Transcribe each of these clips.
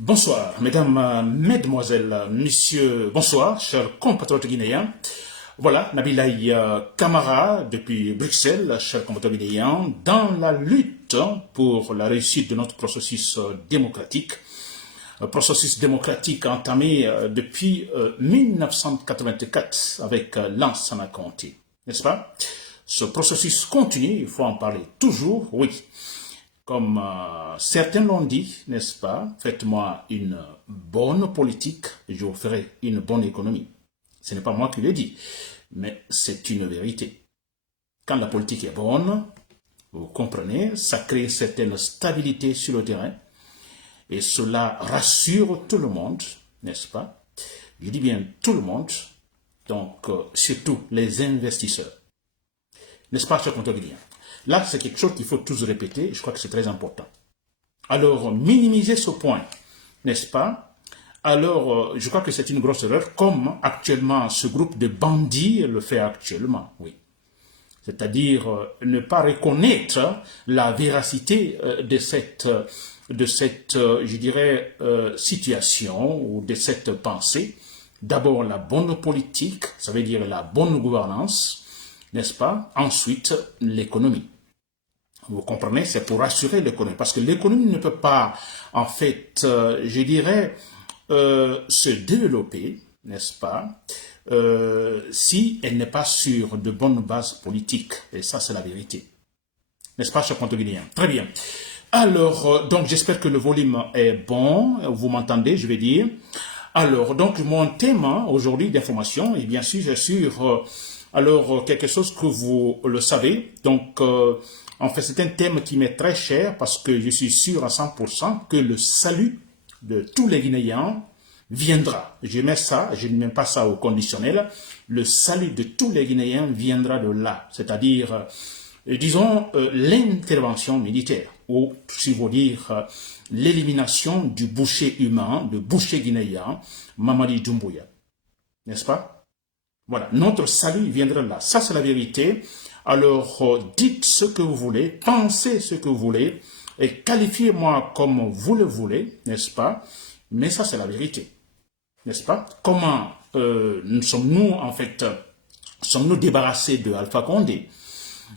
Bonsoir, mesdames, mesdemoiselles, messieurs, bonsoir, chers compatriotes guinéens. Voilà, Nabilaï Kamara depuis Bruxelles, chers compatriotes guinéens, dans la lutte pour la réussite de notre processus démocratique entamé depuis 1984 avec Lansana Conté, n'est-ce pas? Ce processus continue, il faut en parler toujours, oui. Comme certains l'ont dit, n'est-ce pas, faites-moi une bonne politique, je vous ferai une bonne économie. Ce n'est pas moi qui le dis, mais c'est une vérité. Quand la politique est bonne, vous comprenez, ça crée une certaine stabilité sur le terrain et cela rassure tout le monde, n'est-ce pas? Je dis bien tout le monde, donc surtout les investisseurs. N'est-ce pas, cher compteur guinéen? Là, c'est quelque chose qu'il faut tous répéter, je crois que c'est très important. Alors, minimiser ce point, n'est-ce pas? Alors, je crois que c'est une grosse erreur, comme actuellement ce groupe de bandits le fait actuellement, oui. C'est-à-dire ne pas reconnaître la véracité de cette je dirais, situation ou de cette pensée. D'abord, la bonne politique, ça veut dire la bonne gouvernance, n'est-ce pas? Ensuite, l'économie. Vous comprenez? C'est pour assurer l'économie. Parce que l'économie ne peut pas, en fait, je dirais, se développer, n'est-ce pas, si elle n'est pas sur de bonnes bases politiques. Et ça, c'est la vérité. N'est-ce pas, cher compteur guinéen? Très bien. Alors, donc, j'espère que le volume est bon. Vous m'entendez, je vais dire. Alors, donc, mon thème aujourd'hui d'information, et bien sûr, c'est sur... alors, quelque chose que vous le savez, donc, en fait, c'est un thème qui m'est très cher parce que je suis sûr à 100% que le salut de tous les Guinéens viendra. Je mets ça, je ne mets pas ça au conditionnel. Le salut de tous les Guinéens viendra de là, c'est-à-dire, disons, l'intervention militaire, ou, si vous dire, l'élimination du boucher humain, du boucher guinéen, Mamadi Doumbouya. N'est-ce pas? Voilà, notre salut viendra là. Ça, c'est la vérité. Alors, dites ce que vous voulez, pensez ce que vous voulez, et qualifiez-moi comme vous le voulez, n'est-ce pas? Mais ça, c'est la vérité, n'est-ce pas? Comment sommes-nous, en fait, sommes-nous débarrassés de Alpha Condé?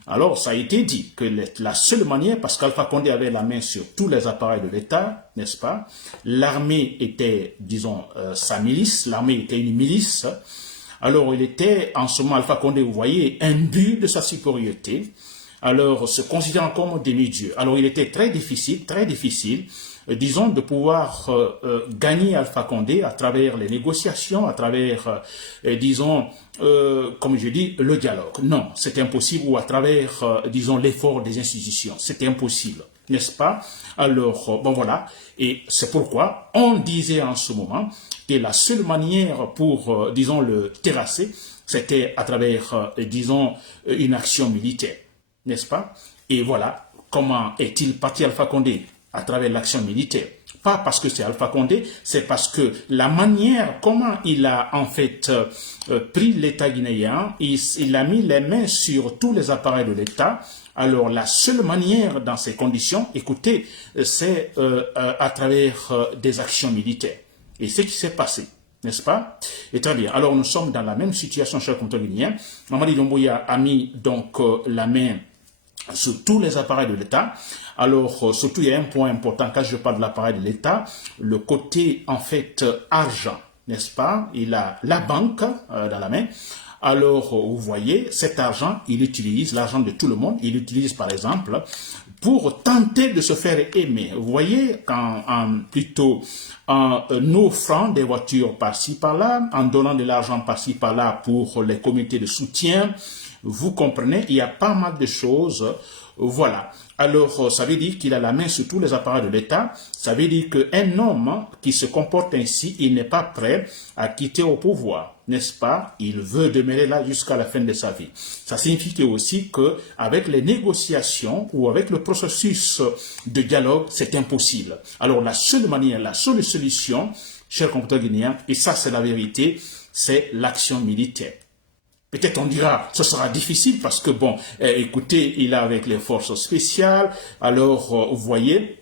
Alors, ça a été dit que la seule manière, parce qu'Alpha Condé avait la main sur tous les appareils de l'État, n'est-ce pas? L'armée était, disons, sa milice, l'armée était une milice. Alors, il était, en ce moment, Alpha Condé, vous voyez, imbu de sa supériorité, alors se considérant comme demi-dieu. Alors, il était très difficile, disons, de pouvoir gagner Alpha Condé à travers les négociations, à travers, disons, comme je dis, le dialogue. Non, c'était impossible, ou à travers, disons, l'effort des institutions. C'était impossible, n'est-ce pas? Alors, bon voilà, et c'est pourquoi on disait en ce moment que la seule manière pour, disons, le terrasser, c'était à travers, disons, une action militaire, n'est-ce pas? Et voilà, comment est-il parti Alpha Condé? À travers l'action militaire. Pas parce que c'est Alpha Condé, c'est parce que la manière, comment il a en fait pris l'État guinéen, il a mis les mains sur tous les appareils de l'État. Alors la seule manière dans ces conditions, écoutez, c'est à travers des actions militaires. Et ce qui s'est passé, n'est-ce pas? Et très bien. Alors nous sommes dans la même situation, chers compteurs guinéens. Mamadi Doumbouya a mis donc la main sur tous les appareils de l'État. Alors, surtout, il y a un point important quand je parle de l'appareil de l'État, le côté, en fait, argent, n'est-ce pas? Il a la banque dans la main. Alors, vous voyez, cet argent, il utilise, l'argent de tout le monde, il utilise, par exemple, pour tenter de se faire aimer. Vous voyez, plutôt en offrant des voitures par-ci, par-là, en donnant de l'argent par-ci, par-là pour les comités de soutien. Vous comprenez, il y a pas mal de choses, voilà. Alors, ça veut dire qu'il a la main sur tous les appareils de l'État. Ça veut dire qu'un homme qui se comporte ainsi, il n'est pas prêt à quitter au pouvoir, n'est-ce pas? Il veut demeurer là jusqu'à la fin de sa vie. Ça signifie aussi qu'avec les négociations ou avec le processus de dialogue, c'est impossible. Alors, la seule manière, la seule solution, chers compatriotes guinéens, et ça c'est la vérité, c'est l'action militaire. Peut-être on dira, ce sera difficile parce que, bon, écoutez, il est avec les forces spéciales, alors, vous voyez,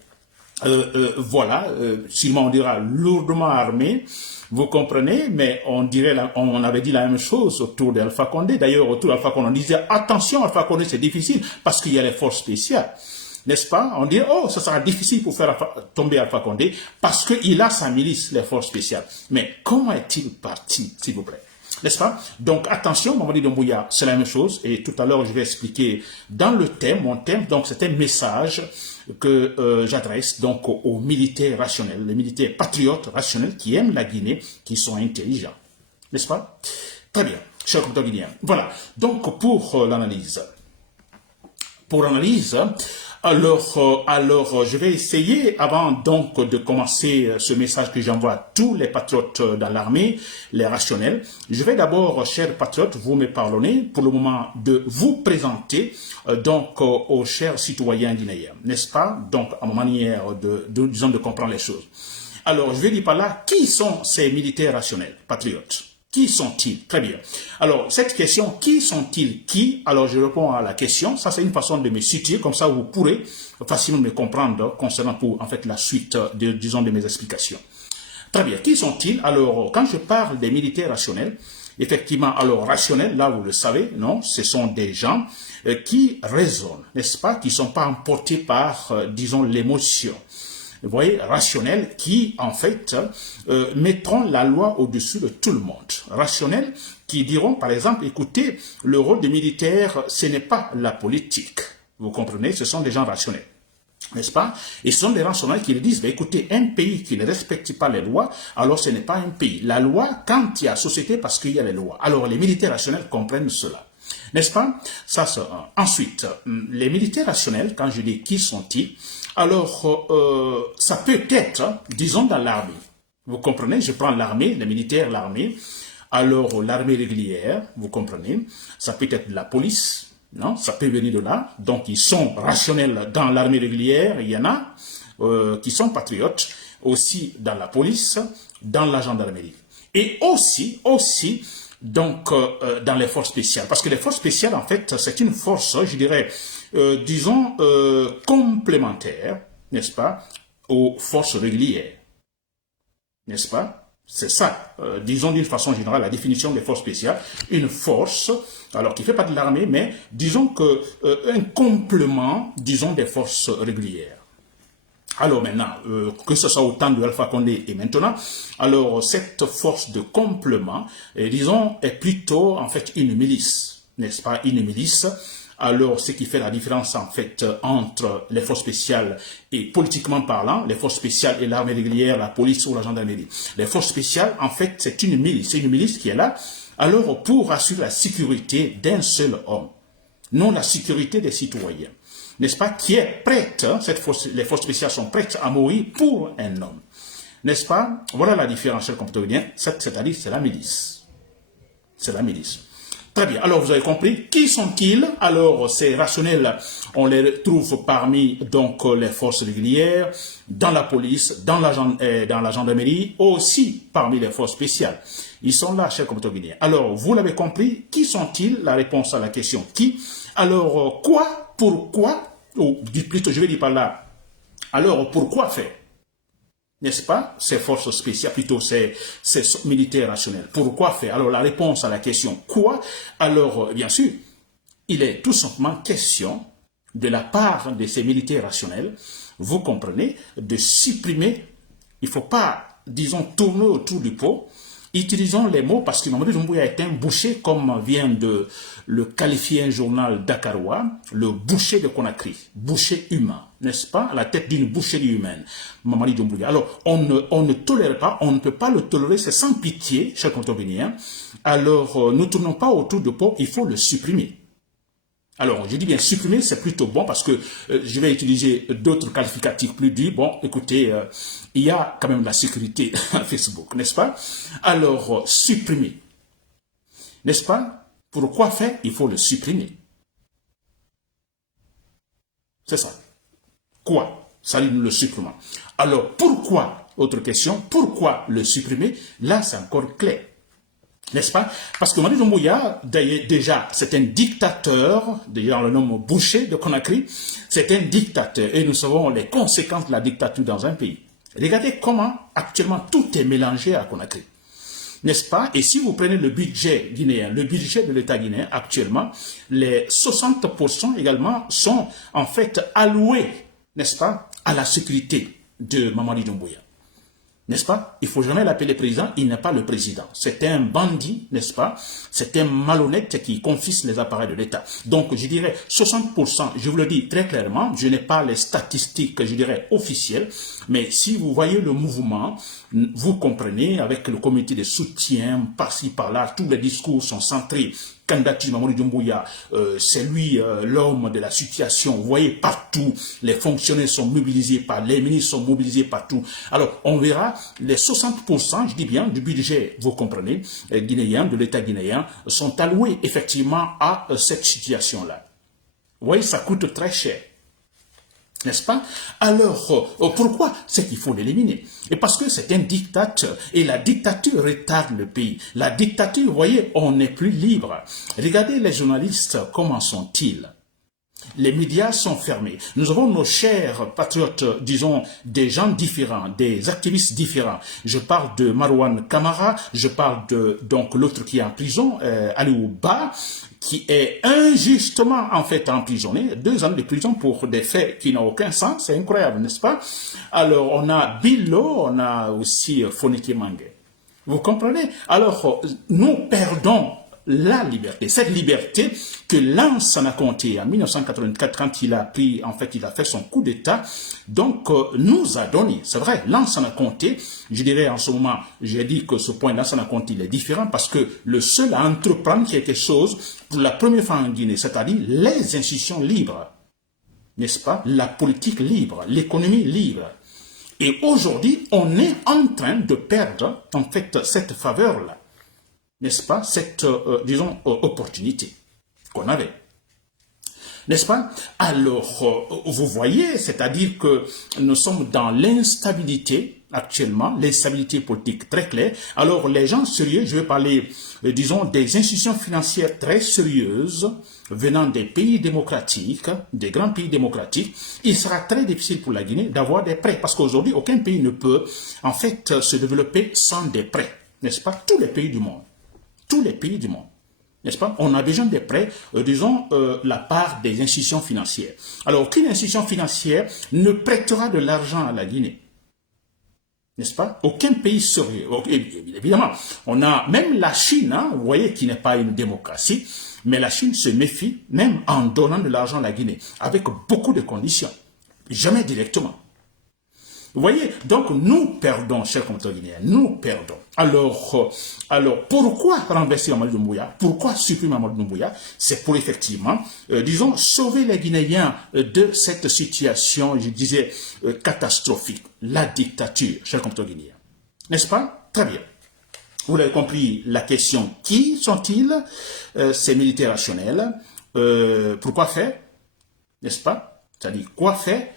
Voilà, Simon on dira lourdement armé, vous comprenez, mais on dirait, on avait dit la même chose autour d'Alpha Condé. D'ailleurs, autour d'Alpha Condé, on disait attention, Alpha Condé c'est difficile parce qu'il y a les forces spéciales. N'est-ce pas? On dit, oh, ça sera difficile pour faire tomber Alpha Condé parce qu'il a sa milice, les forces spéciales. Mais comment est-il parti, s'il vous plaît? N'est-ce pas? Donc, attention, Mamadi Doumbouya, c'est la même chose. Et tout à l'heure, je vais expliquer dans le thème, mon thème, donc c'est un message que j'adresse donc aux militaires rationnels, les militaires patriotes rationnels qui aiment la Guinée, qui sont intelligents. N'est-ce pas? Très bien, chers compatriotes guinéens. Voilà, donc pour l'analyse. Pour l'analyse, alors, je vais essayer, avant donc de commencer ce message que j'envoie à tous les patriotes dans l'armée, les rationnels, je vais d'abord, chers patriotes, vous me pardonnez pour le moment de vous présenter donc aux chers citoyens guinéens, n'est-ce pas? Donc, à ma manière disons, de comprendre les choses. Alors, je vais dire par là, qui sont ces militaires rationnels, patriotes? Qui sont-ils? Très bien. Alors, cette question, qui sont-ils? Qui? Alors, je réponds à la question. Ça, c'est une façon de me situer. Comme ça, vous pourrez facilement me comprendre concernant pour, en fait, la suite, disons, de mes explications. Très bien. Qui sont-ils? Alors, quand je parle des militaires rationnels, effectivement, alors, rationnels, là, vous le savez, non? Ce sont des gens qui raisonnent, n'est-ce pas? Qui ne sont pas emportés par, disons, l'émotion. Vous voyez, rationnels qui, en fait, mettront la loi au-dessus de tout le monde. Rationnels qui diront, par exemple, écoutez, le rôle des militaires, ce n'est pas la politique. Vous comprenez, ce sont des gens rationnels. N'est-ce pas? Et ce sont des rationnels qui disent, bah, écoutez, un pays qui ne respecte pas les lois, alors ce n'est pas un pays. La loi, quand il y a société, parce qu'il y a les lois. Alors, les militaires rationnels comprennent cela. N'est-ce pas? Ça, c'est un. Ensuite, les militaires rationnels, quand je dis qui sont-ils, alors ça peut être, disons, dans l'armée. Vous comprenez? Je prends l'armée, les militaires, l'armée. Alors, l'armée régulière, vous comprenez? Ça peut être la police, non? Ça peut venir de là. Donc, ils sont rationnels dans l'armée régulière. Il y en a qui sont patriotes, aussi dans la police, dans la gendarmerie. Et aussi, donc, dans les forces spéciales. Parce que les forces spéciales, en fait, c'est une force, je dirais, disons, complémentaire, n'est-ce pas, aux forces régulières. N'est-ce pas? C'est ça, disons d'une façon générale, la définition des forces spéciales. Une force, alors qui ne fait pas de l'armée, mais disons que un complément, disons, des forces régulières. Alors maintenant, que ce soit au temps de Alpha Condé et maintenant, alors cette force de complément, disons, est plutôt en fait une milice, n'est-ce pas, une milice. Alors, ce qui fait la différence en fait entre les forces spéciales et politiquement parlant, les forces spéciales et l'armée régulière, la police ou la gendarmerie. Les forces spéciales, en fait, c'est une milice qui est là, alors pour assurer la sécurité d'un seul homme, non la sécurité des citoyens. N'est-ce pas, qui est prête, hein, les forces spéciales sont prêtes à mourir pour un homme. N'est-ce pas? Voilà la différence, chers compatriotes, c'est-à-dire c'est la milice. C'est la milice. Très bien, alors vous avez compris, qui sont-ils? Alors ces rationnels, on les trouve parmi donc les forces régulières, dans la police, dans la gendarmerie, aussi parmi les forces spéciales. Ils sont là, chers compatriotes guinéens. Alors, vous l'avez compris, qui sont-ils? La réponse à la question qui. Alors, quoi? Pourquoi? Ou plutôt, je vais dire par là, alors pourquoi faire? N'est-ce pas? Ces forces spéciales, plutôt ces militaires rationnels. Pourquoi faire? Alors la réponse à la question quoi? Alors bien sûr, il est tout simplement question de la part de ces militaires rationnels, vous comprenez, de supprimer, il ne faut pas, disons, tourner autour du pot. Utilisons les mots parce que Mamadi Doumbouya est un boucher, comme vient de le qualifier un journal dakarois, le boucher de Conakry, boucher humain, n'est-ce pas, à la tête d'une boucherie humaine, Mamadi Doumbouya. Alors, on ne tolère pas, on ne peut pas le tolérer, c'est sans pitié, chers compatriotes. Alors, ne tournons pas autour du pot, il faut le supprimer. Alors, je dis bien supprimer, c'est plutôt bon parce que je vais utiliser d'autres qualificatifs plus durs. Bon, écoutez, il y a quand même la sécurité à Facebook, n'est-ce pas? Alors, supprimer. N'est-ce pas? Pourquoi faire? Il faut le supprimer. C'est ça. Quoi? Ça dit le supprimant. Alors, pourquoi? Autre question. Pourquoi le supprimer? Là, c'est encore clair. N'est-ce pas? Parce que Mamadi Doumbouya, déjà, c'est un dictateur, d'ailleurs on le nomme Boucher de Conakry, c'est un dictateur et nous savons les conséquences de la dictature dans un pays. Regardez comment actuellement tout est mélangé à Conakry. N'est-ce pas? Et si vous prenez le budget guinéen, le budget de l'État guinéen actuellement, les 60% également sont en fait alloués, n'est-ce pas, à la sécurité de Mamadi Doumbouya. N'est-ce pas? Il ne faut jamais l'appeler président, il n'est pas le président. C'est un bandit, n'est-ce pas? C'est un malhonnête qui confisque les appareils de l'État. Donc, je dirais 60%, je vous le dis très clairement, je n'ai pas les statistiques, je dirais, officielles, mais si vous voyez le mouvement, vous comprenez, avec le comité de soutien, par-ci, par-là, tous les discours sont centrés. Kandati Mamadou Doumbouya, c'est lui l'homme de la situation. Vous voyez partout, les fonctionnaires sont mobilisés par, les ministres sont mobilisés partout. Alors, on verra les 60%, je dis bien, du budget, vous comprenez, guinéen, de l'État guinéen, sont alloués effectivement à cette situation-là. Vous voyez, ça coûte très cher. N'est-ce pas? Alors, pourquoi c'est qu'il faut l'éliminer? Et parce que c'est un dictateur. Et la dictature retarde le pays. La dictature, vous voyez, on n'est plus libre. Regardez les journalistes, comment sont-ils? Les médias sont fermés. Nous avons nos chers patriotes, disons, des gens différents, des activistes différents. Je parle de Marwan Kamara, je parle de donc l'autre qui est en prison, Aliou Ba, qui est injustement en fait emprisonné, 2 ans de prison pour des faits qui n'ont aucun sens, c'est incroyable, n'est-ce pas? Alors on a Billo, on a aussi Foneke Mange. Vous comprenez? Alors nous perdons la liberté, cette liberté que Lansana Conté en 1984 quand il a pris, en fait il a fait son coup d'état, donc nous a donné, c'est vrai, Lansana Conté, je dirais en ce moment, j'ai dit que ce point Lansana Conté il est différent parce que le seul à entreprendre quelque chose pour la première fois en Guinée, c'est-à-dire les institutions libres, n'est-ce pas, la politique libre, l'économie libre. Et aujourd'hui, on est en train de perdre en fait cette faveur-là. N'est-ce pas, cette, disons, opportunité qu'on avait. N'est-ce pas? Alors, vous voyez, c'est-à-dire que nous sommes dans l'instabilité actuellement, l'instabilité politique très claire. Alors, les gens sérieux, je vais parler, disons, des institutions financières très sérieuses venant des pays démocratiques, des grands pays démocratiques, il sera très difficile pour la Guinée d'avoir des prêts. Parce qu'aujourd'hui, aucun pays ne peut, en fait, se développer sans des prêts. N'est-ce pas? Tous les pays du monde. Tous les pays du monde, n'est-ce pas? On a besoin des prêts, disons, la part des institutions financières. Alors, aucune institution financière ne prêtera de l'argent à la Guinée, n'est-ce pas? Aucun pays sérieux. Évidemment, on a même la Chine, hein, vous voyez, qui n'est pas une démocratie, mais la Chine se méfie, même en donnant de l'argent à la Guinée, avec beaucoup de conditions, jamais directement. Vous voyez, donc nous perdons, chers compatriotes guinéens, nous perdons. Alors pourquoi renverser Mamadi Doumbouya? Pourquoi supprimer Mamadi Doumbouya? C'est pour effectivement, disons, sauver les Guinéens de cette situation, je disais, catastrophique. La dictature, chers compatriotes guinéens. N'est-ce pas? Très bien. Vous l'avez compris, la question, qui sont-ils? Ces militaires rationnels. Pourquoi faire? N'est-ce pas? C'est-à-dire, quoi faire?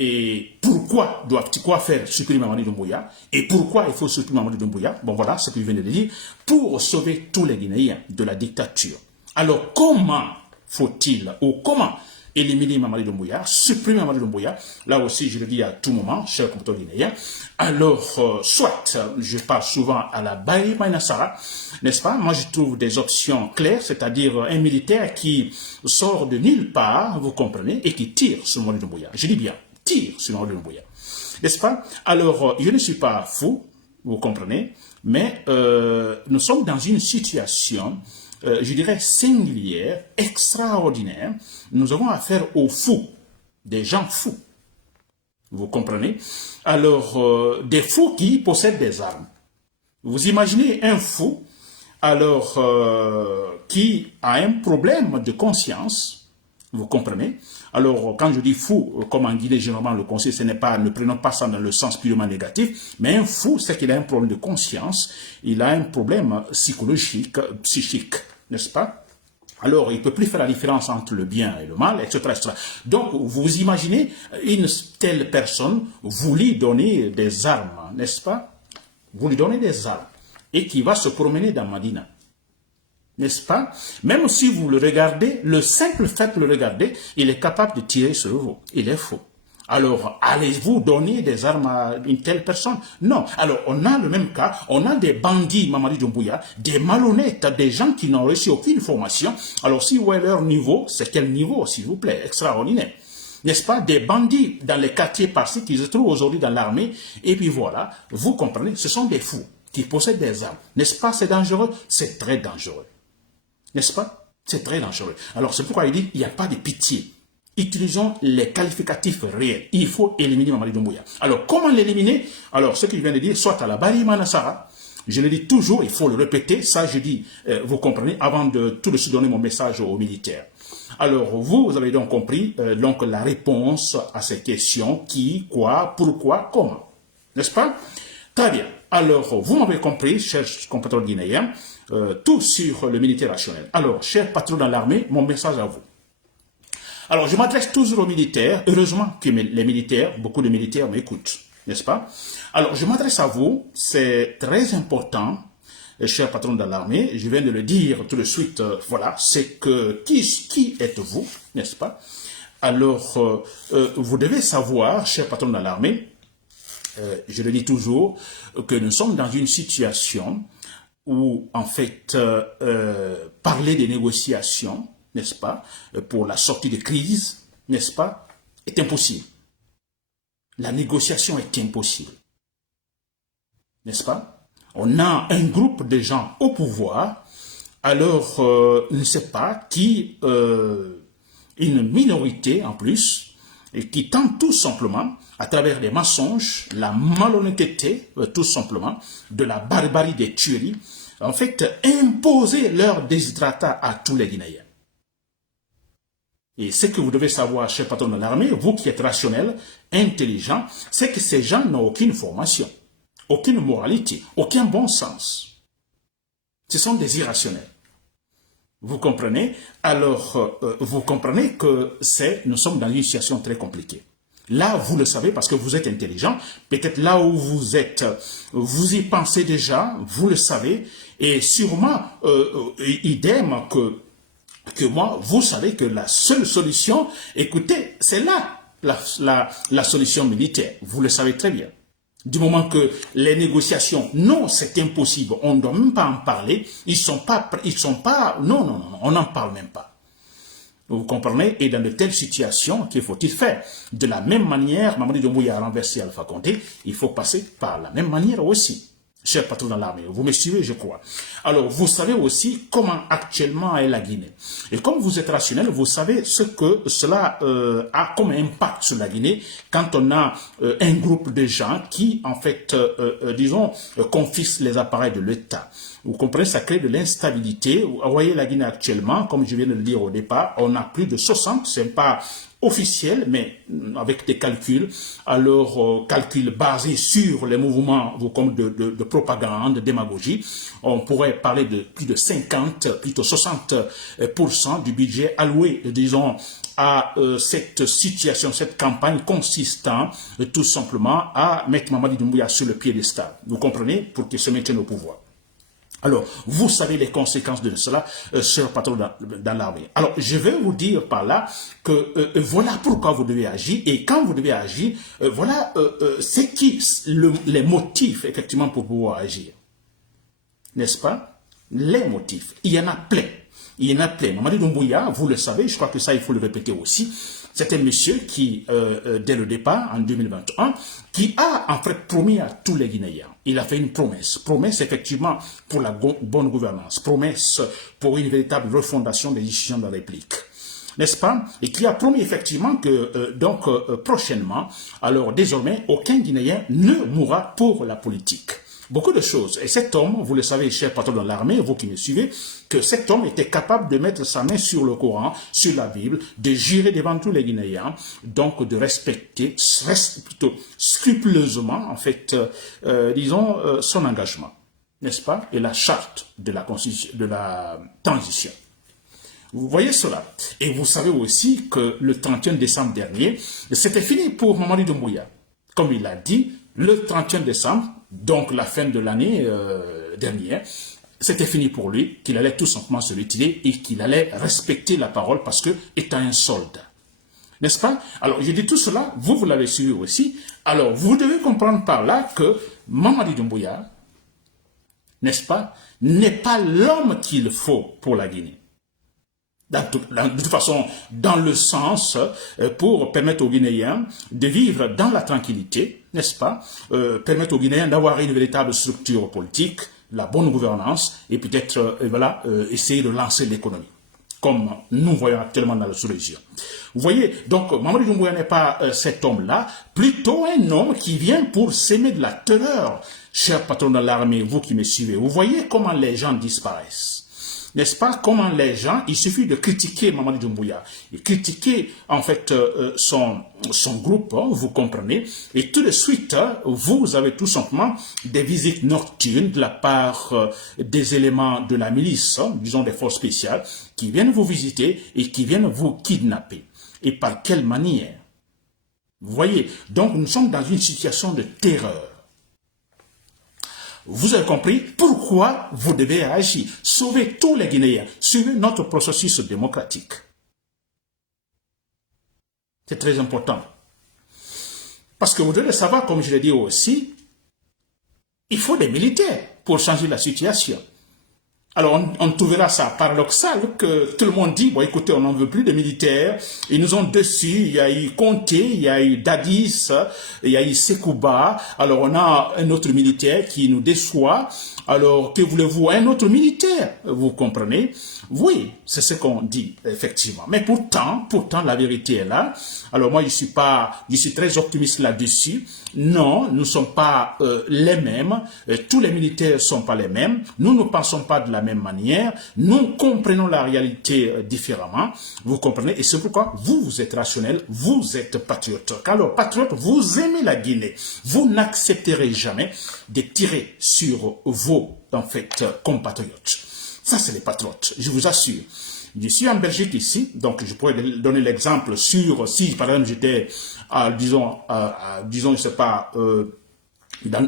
Et pourquoi doivent-ils faire supprimer Mamadi Doumbouya? Et pourquoi il faut supprimer Mamadi Doumbouya? Bon, voilà ce que je viens de dire. Pour sauver tous les Guinéens de la dictature. Alors, comment faut-il, ou comment éliminer Mamadi Doumbouya, supprimer Mamadi Doumbouya? Là aussi, je le dis à tout moment, chers compatriotes guinéens. Alors, soit, je parle souvent à la Baye Maïnassara, n'est-ce pas? Moi, je trouve des options claires, c'est-à-dire un militaire qui sort de nulle part, vous comprenez, et qui tire sur Mamadi Doumbouya. Je dis bien. Tire sur Mamadi Doumbouya. N'est-ce pas? Alors, je ne suis pas fou, vous comprenez, mais nous sommes dans une situation, je dirais, singulière, extraordinaire. Nous avons affaire aux fous, des gens fous. Vous comprenez? Alors, des fous qui possèdent des armes. Vous imaginez un fou, alors, qui a un problème de conscience. Vous comprenez? Alors, quand je dis fou, comme en Guinée, généralement, le conseil, ce n'est pas, ne prenons pas ça dans le sens purement négatif, mais un fou, c'est qu'il a un problème de conscience, il a un problème psychologique, psychique, n'est-ce pas? Alors, il ne peut plus faire la différence entre le bien et le mal, etc., etc. Donc, vous imaginez une telle personne, vous lui donnez des armes, n'est-ce pas? Vous lui donnez des armes, et qui va se promener dans Madina. n'est-ce pas? Même si vous le regardez, le simple fait de le regarder, il est capable de tirer sur vous. Il est faux. Alors, allez-vous donner des armes à une telle personne? Non. Alors, on a le même cas. On a des bandits, Mamadi Doumbouya, des malhonnêtes, des gens qui n'ont reçu aucune formation. Alors, si vous voyez leur niveau, c'est quel niveau, s'il vous plaît? Extraordinaire. N'est-ce pas? Des bandits dans les quartiers par-ci qui se trouvent aujourd'hui dans l'armée. Et puis voilà, vous comprenez, ce sont des fous qui possèdent des armes. N'est-ce pas? C'est dangereux? C'est très dangereux. N'est-ce pas? C'est très dangereux. Alors, c'est pourquoi il dit, il n'y a pas de pitié. Utilisons les qualificatifs réels. Il faut éliminer Mamadi Doumbouya. Alors, comment l'éliminer? Alors, ce qu'il vient de dire, soit à la Bari Manassara, je le dis toujours, il faut le répéter, ça je dis, vous comprenez, avant de tout de suite donner mon message aux militaires. Alors, vous avez donc compris donc la réponse à ces questions, qui, quoi, pourquoi, comment. N'est-ce pas? Très bien. Alors, vous m'avez compris, chers compatriotes guinéens, tout sur le militaire rationnel. Alors, chers patrons dans l'armée, mon message à vous. Alors, je m'adresse toujours aux militaires. Heureusement que les militaires, beaucoup de militaires m'écoutent, n'est-ce pas? Alors, je m'adresse à vous. C'est très important, chers patrons de l'armée. Je viens de le dire tout de suite. Voilà, c'est que qui êtes-vous, n'est-ce pas? Alors, vous devez savoir, chers patrons de l'armée, je le dis toujours, que nous sommes dans une situation où, en fait, parler des négociations, n'est-ce pas, pour la sortie de crise, n'est-ce pas, est impossible. La négociation est impossible. N'est-ce pas? On a un groupe de gens au pouvoir, alors, je ne sais pas, qui, une minorité en plus, et qui tente tout simplement, à travers des mensonges, la malhonnêteté, tout simplement, de la barbarie des tueries, en fait, imposer leur déshydratat à tous les Guinéens. Et ce que vous devez savoir, chers patrons de l'armée, vous qui êtes rationnel, intelligent, c'est que ces gens n'ont aucune formation, aucune moralité, aucun bon sens. Ce sont des irrationnels. Vous comprenez? Alors, vous comprenez que nous sommes dans une situation très compliquée. Là, vous le savez parce que vous êtes intelligent. Peut-être là où vous êtes, vous y pensez déjà, vous le savez. Et sûrement, idem que moi, vous savez que la seule solution, écoutez, c'est là la solution militaire. Vous le savez très bien. Du moment que les négociations, non, c'est impossible. On ne doit même pas en parler. Ils sont pas, non, on n'en parle même pas. Vous comprenez? Et dans de telles situations, qu'il faut-il faire? De la même manière, Mamadi Doumbouya a renversé Alpha Condé, il faut passer par la même manière aussi. Chers patrons dans l'armée, vous me suivez, je crois. Alors, vous savez aussi comment actuellement est la Guinée. Et comme vous êtes rationnel, vous savez ce que cela a comme impact sur la Guinée quand on a un groupe de gens qui, en fait, disons, confisquent les appareils de l'État. Vous comprenez, ça crée de l'instabilité. Vous voyez la Guinée actuellement, comme je viens de le dire au départ, on a plus de 60, c'est pas officiel, mais avec des calculs, alors calculs basés sur les mouvements comme de propagande, de démagogie, on pourrait parler de plus de 50, plutôt 60% du budget alloué, disons, à cette situation, cette campagne consistant tout simplement à mettre Mamadi Doumbouya sur le piédestal. Vous comprenez, pour qu'il se maintienne au pouvoir. Alors, vous savez les conséquences de cela, chers patrons dans l'armée. Alors, je vais vous dire par là que voilà pourquoi vous devez agir. Et quand vous devez agir, voilà c'est qui les motifs, effectivement, pour pouvoir agir. N'est-ce pas? Les motifs. Il y en a plein. Il y en a plein. Mamadi Doumbouya, vous le savez, je crois que ça, il faut le répéter aussi. C'est un monsieur qui, dès le départ, en 2021, qui a en fait promis à tous les Guinéens. Il a fait une promesse. Promesse, effectivement, pour la bonne gouvernance. Promesse pour une véritable refondation des institutions de la République. N'est-ce pas? Et qui a promis effectivement que, prochainement, alors désormais, aucun Guinéen ne mourra pour la politique. Beaucoup de choses. Et cet homme, vous le savez, chers patrons de l'armée, vous qui me suivez, que cet homme était capable de mettre sa main sur le Coran, sur la Bible, de jurer devant tous les Guinéens, donc de respecter plutôt scrupuleusement, en fait, disons, son engagement, n'est-ce pas? Et la charte de la constitution, de la transition. Vous voyez cela. Et vous savez aussi que le 31 décembre dernier, c'était fini pour Mamadi Doumbouya. Comme il l'a dit, le 31 décembre, donc la fin de l'année dernière, c'était fini pour lui, qu'il allait tout simplement se retirer et qu'il allait respecter la parole parce que étant un soldat. N'est-ce pas? Alors, je dis tout cela, vous l'avez suivi aussi. Alors, vous devez comprendre par là que Mamadi Doumbouya, n'est-ce pas, n'est pas l'homme qu'il faut pour la Guinée. De toute façon, dans le sens pour permettre aux Guinéens de vivre dans la tranquillité, n'est-ce pas, permettre aux Guinéens d'avoir une véritable structure politique, la bonne gouvernance et peut-être essayer de lancer l'économie, comme nous voyons actuellement dans la sous-région. Vous voyez, donc Mamadi Doumbouya n'est pas cet homme-là, plutôt un homme qui vient pour s'aimer de la terreur. Cher patron de l'armée, vous qui me suivez, vous voyez comment les gens disparaissent. N'est-ce pas, comment les gens, il suffit de critiquer Mamadi Doumbouya, et critiquer en fait son groupe, hein, vous comprenez, et tout de suite, vous avez tout simplement des visites nocturnes de la part des éléments de la milice, hein, disons des forces spéciales, qui viennent vous visiter et qui viennent vous kidnapper. Et par quelle manière? Vous voyez, donc nous sommes dans une situation de terreur. Vous avez compris pourquoi vous devez agir. Sauvez tous les Guinéens. Suivez notre processus démocratique. C'est très important. Parce que vous devez savoir, comme je l'ai dit aussi, il faut des militaires pour changer la situation. Alors, on trouvera ça paradoxal que tout le monde dit, bon, écoutez, on n'en veut plus de militaires. Ils nous ont dessus, il y a eu Conté, il y a eu Dadis, il y a eu Sekouba. Alors, on a un autre militaire qui nous déçoit. Alors, que voulez-vous? Un autre militaire, vous comprenez? Oui, c'est ce qu'on dit, effectivement. Mais pourtant, la vérité est là. Alors, moi, je suis très optimiste là-dessus. Non, nous ne sommes pas les mêmes. Tous les militaires ne sont pas les mêmes. Nous ne pensons pas de la même manière. Nous comprenons la réalité différemment. Vous comprenez? Et c'est pourquoi vous êtes rationnel, vous êtes patriote. Alors, patriote, vous aimez la Guinée. Vous n'accepterez jamais de tirer sur vos, en fait, compatriotes. Ça, c'est les patriotes, je vous assure. Je suis en Belgique ici, donc je pourrais donner l'exemple sur, si par exemple j'étais, disons, je sais pas,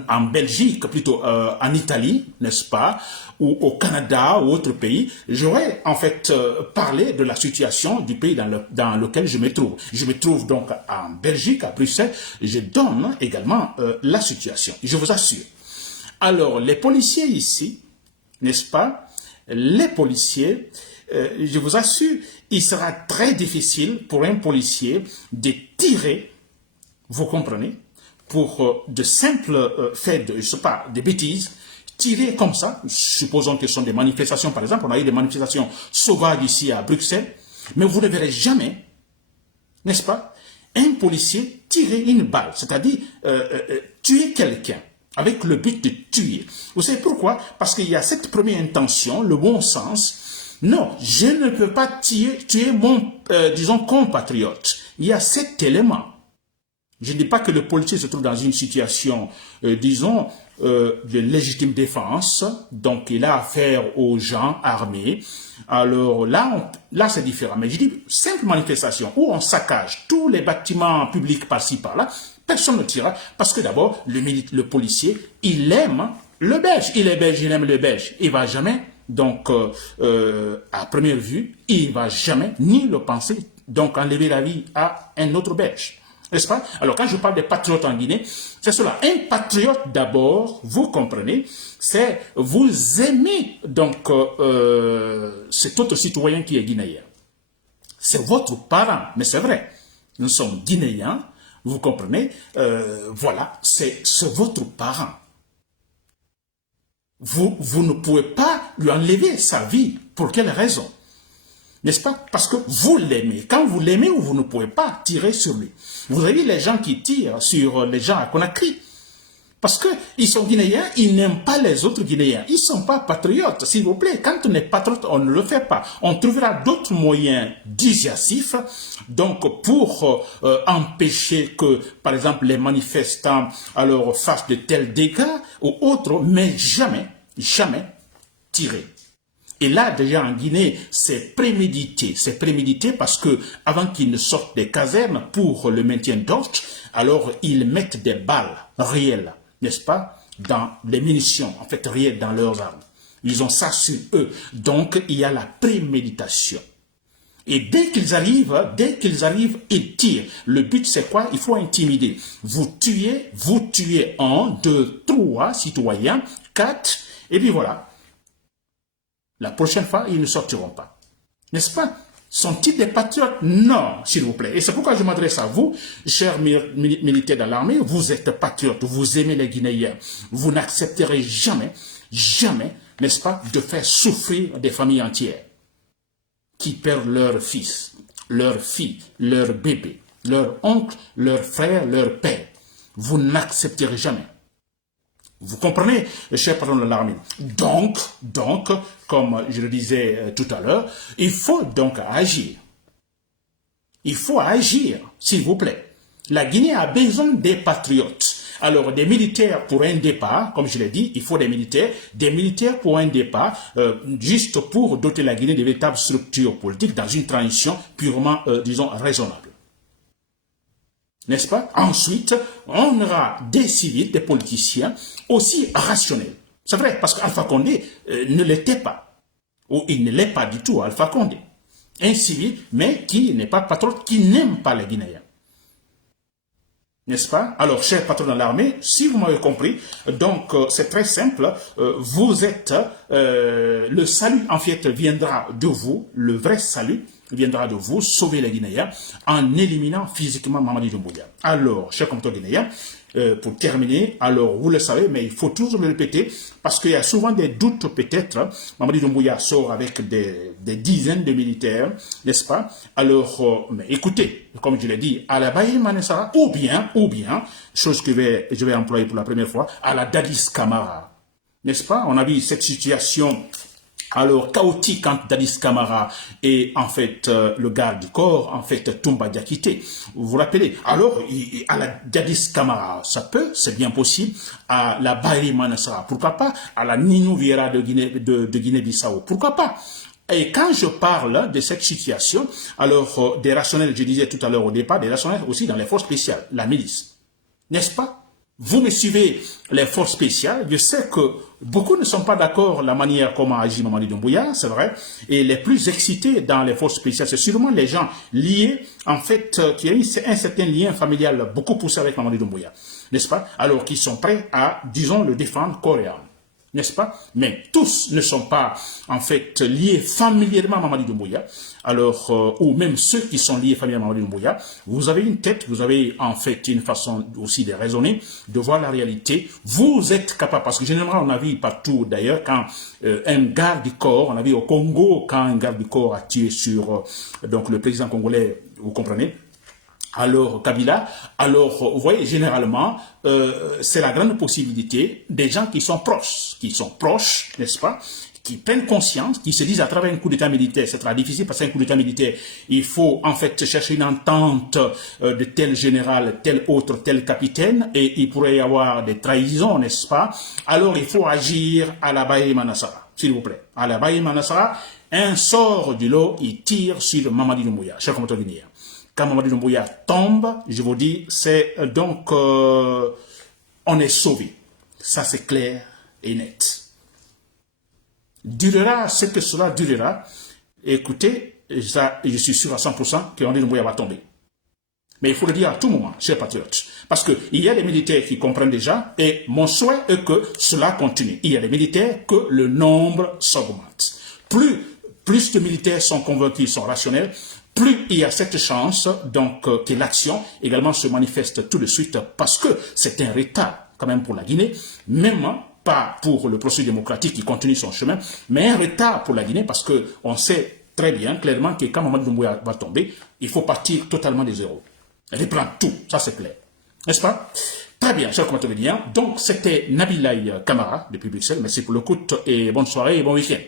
en Belgique, plutôt en Italie, n'est-ce pas, ou au Canada ou autre pays, j'aurais en fait parlé de la situation du pays dans lequel je me trouve. Je me trouve donc en Belgique, à Bruxelles, je donne également la situation, je vous assure. Alors, les policiers ici, n'est-ce pas, les policiers, je vous assure, il sera très difficile pour un policier de tirer, vous comprenez, pour de simples faits de, je sais pas, de bêtises, tirer comme ça, supposons que ce sont des manifestations, par exemple, on a eu des manifestations sauvages ici à Bruxelles, mais vous ne verrez jamais, n'est-ce pas, un policier tirer une balle, c'est-à-dire tuer quelqu'un, avec le but de tuer. Vous savez pourquoi? Parce qu'il y a cette première intention, le bon sens. Non, je ne peux pas tuer mon, disons, compatriote. Il y a cet élément. Je ne dis pas que le policier se trouve dans une situation, disons, de légitime défense. Donc, il a affaire aux gens armés. Alors là, c'est différent. Mais je dis, simple manifestation où on saccage tous les bâtiments publics par-ci, par-là, personne ne tirera parce que d'abord, le policier, il aime le Belge. Il est belge, il aime le Belge. Il ne va jamais, donc, à première vue, il ne va jamais ni le penser, donc enlever la vie à un autre Belge. N'est-ce pas? Alors, quand je parle des patriotes en Guinée, c'est cela. Un patriote, d'abord, vous comprenez, c'est vous aimez, donc, cet autre citoyen qui est guinéen. C'est votre parent, mais c'est vrai. Nous sommes guinéens, vous comprenez, voilà, c'est votre parent. Vous ne pouvez pas lui enlever sa vie. Pour quelle raison? N'est-ce pas? Parce que vous l'aimez. Quand vous l'aimez, vous ne pouvez pas tirer sur lui. Vous avez vu les gens qui tirent sur les gens à Conakry. Parce qu'ils sont guinéens, ils n'aiment pas les autres Guinéens. Ils ne sont pas patriotes, s'il vous plaît. Quand on est patriote, on ne le fait pas. On trouvera d'autres moyens dissuasifs, donc pour empêcher que, par exemple, les manifestants alors fassent de tels dégâts ou autres, mais jamais, jamais tirer. Et là, déjà en Guinée, c'est prémédité. C'est prémédité parce que avant qu'ils ne sortent des casernes pour le maintien d'ordre, alors ils mettent des balles réelles, n'est-ce pas, dans les munitions, en fait réelles dans leurs armes. Ils ont ça sur eux. Donc, il y a la préméditation. Et dès qu'ils arrivent, ils tirent. Le but, c'est quoi? Il faut intimider. Vous tuez 1, 2, 3 citoyens, 4, et puis voilà. La prochaine fois, ils ne sortiront pas. N'est-ce pas? Sont-ils des patriotes? Non, s'il vous plaît. Et c'est pourquoi je m'adresse à vous, chers militaires de l'armée. Vous êtes patriotes, vous aimez les Guinéens. Vous n'accepterez jamais, n'est-ce pas, de faire souffrir des familles entières qui perdent leurs fils, leurs filles, leurs bébés, leurs oncles, leurs frères, leurs pères. Vous n'accepterez jamais. Vous comprenez, cher patron de l'armée. Donc, comme je le disais tout à l'heure, il faut donc agir. Il faut agir, s'il vous plaît. La Guinée a besoin des patriotes. Alors, des militaires pour un départ, comme je l'ai dit, il faut des militaires pour un départ, juste pour doter la Guinée de véritables structures politiques dans une transition purement, disons, raisonnable. N'est-ce pas? Ensuite, on aura des civils, des politiciens aussi rationnels. C'est vrai, parce qu'Alpha Condé ne l'était pas. Ou il ne l'est pas du tout, Alpha Condé. Un civil, mais qui n'est pas patriote, qui n'aime pas les Guinéens. N'est-ce pas? Alors, cher patron de l'armée, si vous m'avez compris, donc c'est très simple, vous êtes, le salut en fait viendra de vous, le vrai salut viendra de vous, sauver les Guinéens en éliminant physiquement Mamadi Doumbouya. Alors, cher compatriotes guinéens, pour terminer, alors vous le savez, mais il faut toujours le répéter, parce qu'il y a souvent des doutes peut-être. Mamadi Doumbouya sort avec des dizaines de militaires, n'est-ce pas? Alors, mais écoutez, comme je l'ai dit, à la Baye Manessara, ou bien, chose que je vais employer pour la première fois, à la Dadis Camara, n'est-ce pas? On a vu cette situation alors chaotique quand Dadis Camara et en fait le garde du corps, en fait Toumba Diakité. Vous vous rappelez? Alors à la Dadis Camara, ça peut, c'est bien possible. À la Baye Manessara, pourquoi pas? À la Ninou Vieira de Guinée-Bissau, pourquoi pas? Et quand je parle de cette situation, alors des rationnels, je disais tout à l'heure au départ, des rationnels aussi dans les forces spéciales, la milice, n'est-ce pas? Vous me suivez, les forces spéciales, je sais que beaucoup ne sont pas d'accord la manière comment agit Mamadi Doumbouya, c'est vrai, et les plus excités dans les forces spéciales, c'est sûrement les gens liés, en fait, qui ont un certain lien familial beaucoup poussé avec Mamadi Doumbouya, n'est-ce pas? Alors qu'ils sont prêts à, disons, le défendre corps et âme. N'est-ce pas? Mais tous ne sont pas, en fait, liés familièrement à Mamadi Doumbouya. Alors, ou même ceux qui sont liés familièrement à Mamadi Doumbouya, vous avez une tête, vous avez, en fait, une façon aussi de raisonner, de voir la réalité. Vous êtes capable, parce que généralement, on a vu partout, d'ailleurs, quand un garde du corps, on a vu au Congo, quand un garde du corps a tiré sur, donc, le président congolais, vous comprenez? Alors, Kabila, alors, vous voyez, généralement, c'est la grande possibilité des gens qui sont proches, n'est-ce pas, qui prennent conscience, qui se disent à travers un coup d'état militaire, c'est très difficile parce qu'un coup d'état militaire, il faut en fait chercher une entente de tel général, tel autre, tel capitaine, et il pourrait y avoir des trahisons, n'est-ce pas? Alors, il faut agir à la Baye Manassara, s'il vous plaît. À la Baye Manassara, un sort du lot, il tire sur Mamadi Doumbouya, cher compatriote guinéen. Quand Mamadi Doumbouya tombe, je vous dis, c'est donc, on est sauvé. Ça, c'est clair et net. Durera ce que cela durera. Écoutez, je suis sûr à 100% que Mamadi Doumbouya va tomber. Mais il faut le dire à tout moment, chers patriotes. Parce qu'il y a des militaires qui comprennent déjà, et mon souhait est que cela continue. Il y a des militaires que le nombre s'augmente. Plus de militaires sont convaincus, sont rationnels, plus il y a cette chance donc que l'action également se manifeste tout de suite, parce que c'est un retard quand même pour la Guinée, même pas pour le processus démocratique qui continue son chemin, mais un retard pour la Guinée parce qu'on sait très bien, clairement, que quand Mamadi Doumbouya va tomber, il faut partir totalement des zéros. Reprendre tout, ça c'est clair. N'est-ce pas? Très bien, chers compatriotes. Donc c'était Nabilaï Camara depuis Bruxelles. Merci pour l'écoute et bonne soirée et bon week-end.